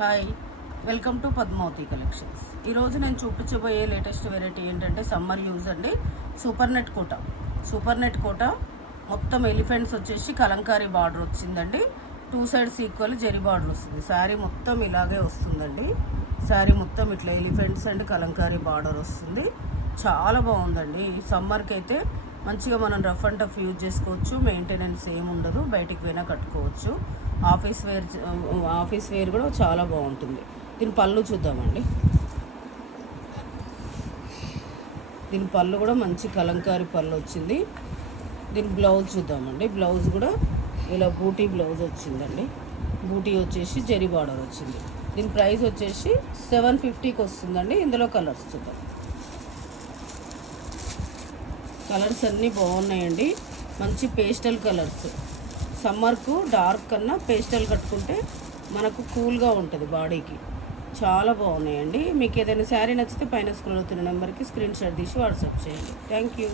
Hi, welcome to Padmavathi collections. ఈరోజు నేను చూపించబోయే లేటెస్ట్ వెరైటీ ఏంటంటే సమ్మర్ యూజ్ అండి. సూపర్ నెట్ కోట మొత్తం ఎలిఫెంట్స్ వచ్చేసి కలంకారీ బార్డర్ వచ్చిందండి. 2 సైడ్స్ ఈక్వల్ జెరీ బార్డర్ వస్తుంది. శారీ మొత్తం ఇలాగే వస్తుందండి. శారీ మొత్తం ఇట్లా ఎలిఫెంట్స్ అండ్ కలంకారీ బార్డర్ వస్తుంది. చాలా బాగుందండి. ఈ సమ్మర్కి అయితే మంచిగా మనం రఫ్ అండ్ టఫ్ యూజ్ చేసుకోవచ్చు. మెయింటెనెన్స్ ఏమి ఉండదు. బయటికి పోయినా కట్టుకోవచ్చు. ఆఫీస్ వేర్ కూడా చాలా బాగుంటుంది. దీని పళ్ళు చూద్దామండి. దీని పళ్ళు కూడా మంచి కలంకారీ పళ్ళు వచ్చింది. దీని బ్లౌజ్ చూద్దామండి. బ్లౌజ్ కూడా ఇలా బూటీ బ్లౌజ్ వచ్చిందండి. బూటీ వచ్చేసి జరీ బార్డర్ వచ్చింది. దీని ప్రైస్ వచ్చేసి 750కి వస్తుందండి. ఇందులో కలర్స్ చూద్దాం. కలర్స్ అన్నీ బాగున్నాయండి. మంచి పేస్టల్ కలర్స్. సమ్మర్కు డార్క్ కన్నా పేస్టల్ కట్టుకుంటే మనకు కూల్గా ఉంటుంది బాడీకి. చాలా బాగున్నాయండి. మీకు ఏదైనా శారీ నచ్చితే పైన స్క్రోల్ అవుతున్న నెంబర్కి స్క్రీన్ షాట్ తీసి వాట్సాప్ చేయండి. Thank you.